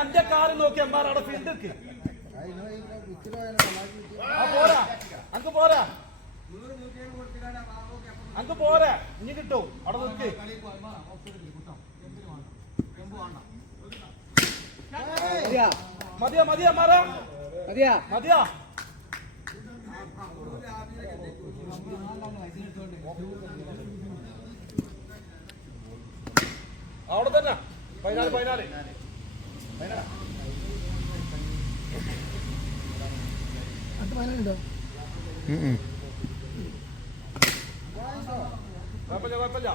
അന്റെ കാറ് നോക്കി അമ്മാർ അവിടെ ഫീൽഡ് പോരാ അനക്ക് പോരാ അനക്ക് പോരാ ഇനി കിട്ടും അവിടെ നോക്കി മതിയാ മതിയാ മാറാ മതിയാ മതിയാ അവിടെ തന്നെ 14 ഉണ്ടോ കുഴപ്പമില്ല കുഴപ്പമില്ല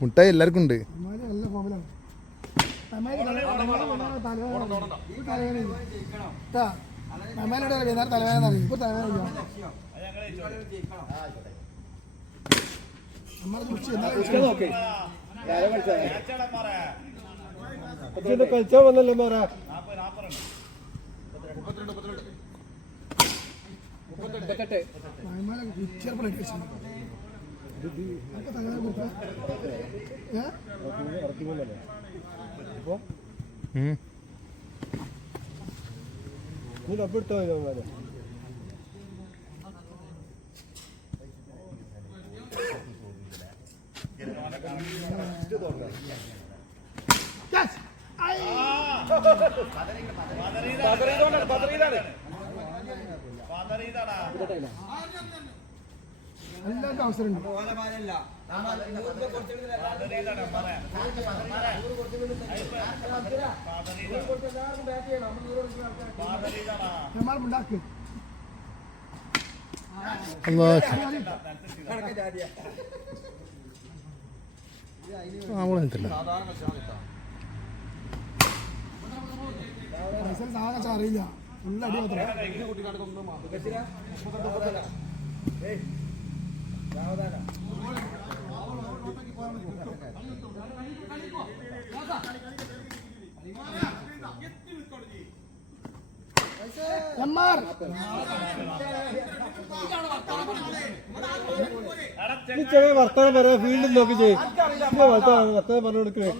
മുട്ടായി എല്ലാവർക്കും ഉണ്ട്. കളിച്ചാ വന്നല്ലോ മാറാ ഡబ్బെടുത്തോ എല്ലാവർക്കും അവസരമുണ്ട്. ഉണ്ടാക്ക് സാധനം അറിയില്ല. ഫുൾ അടി മാത്രം. ചെറിയ വർത്താനം പറയാ ഫീൽഡിൽ നോക്കി വർത്താനം പറഞ്ഞു കൊടുക്കണേ.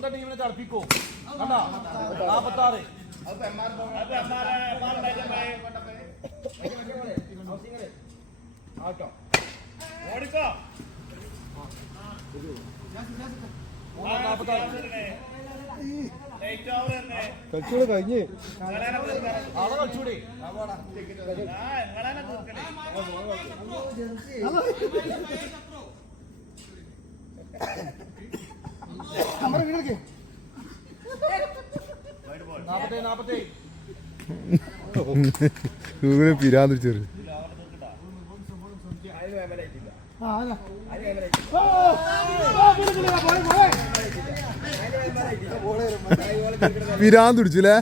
കളിച്ചൂടെ കഴിഞ്ഞ് പിരാന്ത് ചെറു പിരാന്ത് പിടിച്ചില്ലേ?